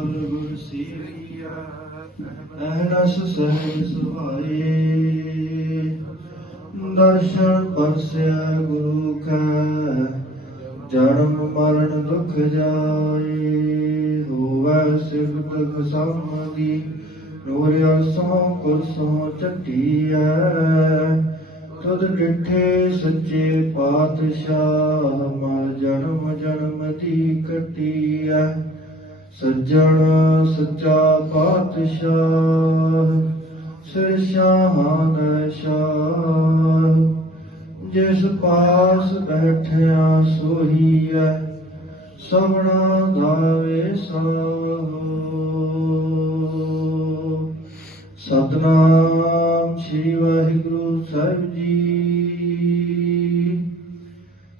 ਅਕਾਲ ਗੁਰ ਸੇਵੀਆ ਅਹਨਸ ਸਹਿਜ ਸੁਭਾਏ ਦਰਸ਼ਨ ਪਰਸਿਆ ਗੁਰੂ ਕੈ, ਜਨਮ ਮਰਨ ਦੁਖ ਜਾਏ। ਹੋਵੈ ਸਿਫਤ ਸਮਾਦੀ ਰੋਰਿਆ ਸੋ ਕੁਰਸੋਂ ਚੱਟੀਐ ਤੁਧ ਡਿਠੇ ਸੱਚੇ ਪਾਤਸ਼ਾਹ ਮਰ ਜਨਮ ਜਨਮ ਦੀ ਕਟੀਐ ਸੱਜਣ ਸੱਚਾ ਪਾਤਸ਼ਾਹ, ਸਿਰ ਸ਼ਾਹਾਂ ਦਾ ਸ਼ਾਹ। ਜਿਸ ਪਾਸ ਬੈਠਿਆ ਸੋਹੀ ਹੈ ਸਭਨਾ ਦਾ ਵੇਸੋ ਸਤਨਾਮ ਸ੍ਰੀ ਵਾਹਿਗੁਰੂ ਸਾਹਿਬ ਜੀ।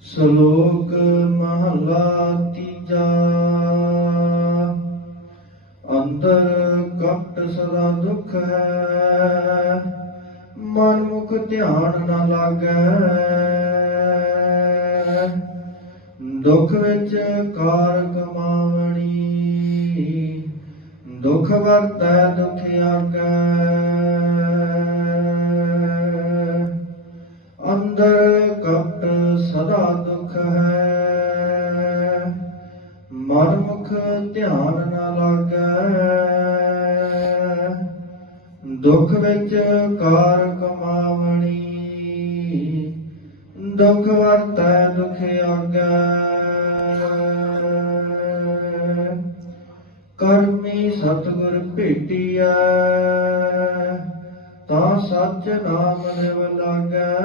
ਸ਼ਲੋਕ ਮਹਲਾ ਤੀਜਾ। ਅੰਦਰ ਕਪਟ ਸਦਾ ਦੁਖ ਹੈ। ਮਨ ਮੁਖ ਧਿਆਨ ਨਾ ਲਾਗੈ। ਦੁਖ ਵਿੱਚ ਕਾਰ ਕਮਾਵਣੀ। ਦੁਖ ਵਰਤੈ ਦੁਖ ਆਗੈ। ਅੰਦਰ ਕਪਟ ਸਦਾ ਦੁਖ ਹੈ। ਮਨ ਮੁਖ ਧਿਆਨ ਦੁਖ ਵਿੱਚ ਕਾਰ ਕਮਾਵਣੀ ਦੁਖ ਵਰਤੈ ਦੁਖ ਆਗੈ। ਕਰਮੀ ਸਤਿਗੁਰ ਭੇਟੀਐ, ਤਾਂ ਸੱਚ ਨਾਮ ਲਿਵ ਲਾਗੈ।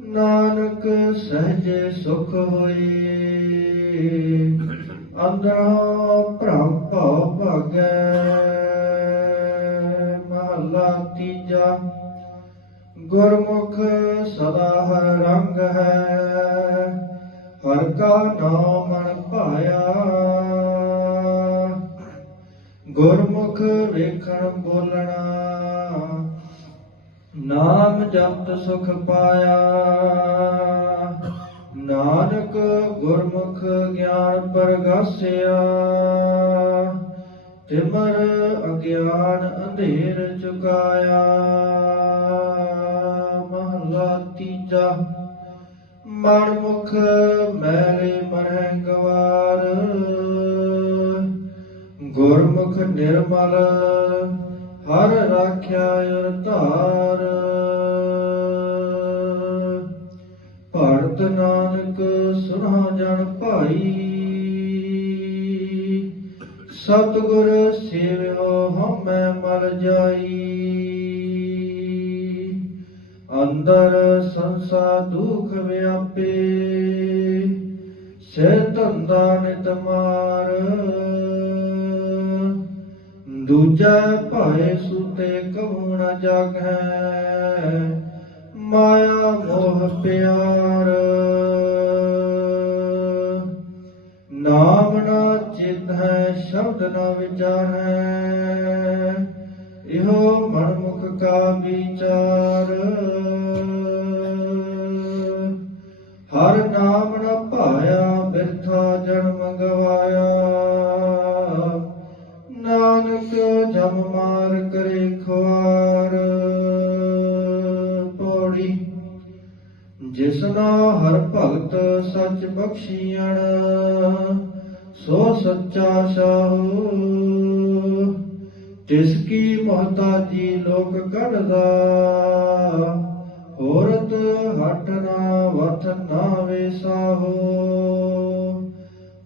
ਨਾਨਕ ਸਹਿਜ ਸੁਖ ਹੋਏ, ਅੰਦਰੋਂ ਭ੍ਰਮ ਭਉ ਭਾਗੈ। ਮਹਲਾ ਤੀਜਾ ਗੁਰਮੁਖ ਸਦਾ ਹਰ ਰੰਗ ਹੈ। ਹਰ ਕਾ ਨਾਮ ਮਨ ਭਾਇਆ। ਗੁਰਮੁਖ ਵੇਖਣ ਬੋਲਣਾ। ਨਾਮ ਜਪਤ ਸੁਖ ਪਾਇਆ। ਨਾਨਕ ਗੁਰਮੁਖ ਗਿਆਨ ਪ੍ਰਗਾਸਿਆ। ਤਿਮਰ ਅਗਿਆਨ ਅੰਧੇਰ ਚੁਕਾਇਆ। ਮਹਲਾ ਤੀਜਾ ਮਨ ਮੁਖ ਮੈਲੇ ਮਰੈ ਗਵਾਰ। ਗੁਰਮੁਖ ਨਿਰਮਲ, ਹਰ ਰਾਖਿਆ ਅਰ ਧਾਰ ਭਾਰਤ ਨਾਨਕ ਸੁਣਾ ਜਨ ਭਾਈ। ਸਤਿਗੁਰ ਸੇਵਿਓ ਹਮੈ ਮਰ ਜਾਈ। ਅੰਦਰ ਸੰਸਾ ਦੁਖ ਵਿਆਪੇ ਸੇ ਧੰਦਾ ਨਿਤ ਮਾਰ। ਦੂਜਾ ਭਾਏ ਸੁਤੇ ਕਹੂ ਨ ਜਾਗੈ, ਮਾਇਆ ਮੋਹ ਪਿਆਰ। ਸ਼ਬਦ ਨਾ ਵਿਚਾਰੈ, ਇਹੋ ਮਨ ਮੁਖ ਕਾ ਵਿਚਾਰ। ਹਰ ਨਾਮ ਨਾ ਭਾਇਆ, ਬਿਰਥਾ ਜਨਮ ਗਵਾਇਆ ਨਾਨਕ ਜਮ ਮਾਰ ਕਰੇ ਖੁਆਰ। ਪੌੜੀ ਜਿਸਨਾ ਹਰ ਭਗਤ ਸੱਚ ਬਖਸ਼ੀਣ ਸੋ ਸੱਚਾ ਸਾਹੂ। ਤਿਸ ਕੀ ਮਹਤਾਜੀ ਲੋਕ ਕੱਢਦਾ ਔਰਤ ਹਟ ਨਾ ਵਥ ਨਾ ਵੇਸਾਹੋ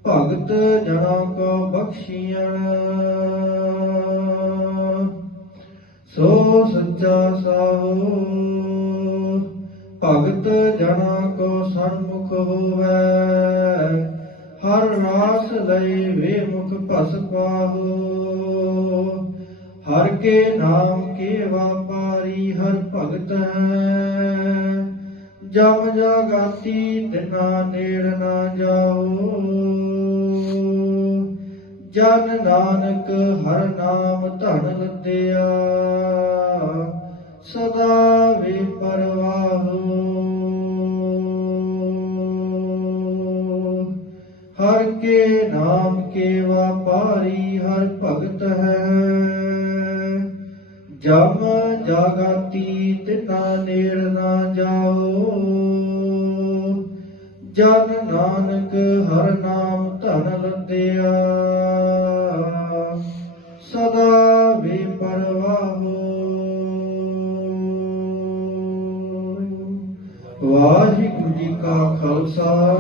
ਭਗਤ ਜਨਾ ਕੋ ਬਖਸ਼ੀਣ ਸੋ ਸੱਚਾ ਸਾਹੋ। ਹਰ ਰਾਸ ਲਈ ਵੇ ਮੁਖ ਭਸ ਪਾਹੋ ਹਰ ਕੇ ਨਾਮ ਕੇ ਵਾਪਾਰੀ ਹਰ ਭਗਤ ਹੈ। ਜਮ ਜਗਾਤੀ ਤਿਨਾ ਨੇੜ ਨਾ ਜਾਓ। ਜਨ ਨਾਨਕ ਹਰ ਨਾਮ ਧਨ ਲੱਦਿਆ। ਨਾਮ ਕੇ ਵਾਪਾਰੀ ਹਰ ਭਗਤ ਹੈ। ਜਮ ਜਾਗਾਤੀ ਤਿਨਾ ਨੇੜ ਨਾ ਜਾਓ। ਜਨ ਨਾਨਕ ਹਰ ਨਾਮ ਧਨ ਲੰਦਿਆ। ਸਦਾ ਵੀ ਪਰਵਾਹੋ। ਵਾਹਿਗੁਰੂ ਜੀ ਕਾ ਖਾਲਸਾ।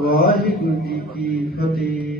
ਵਾਹਿਗੁਰੂ ਜੀ ਕੀ ਫਤਿਹ।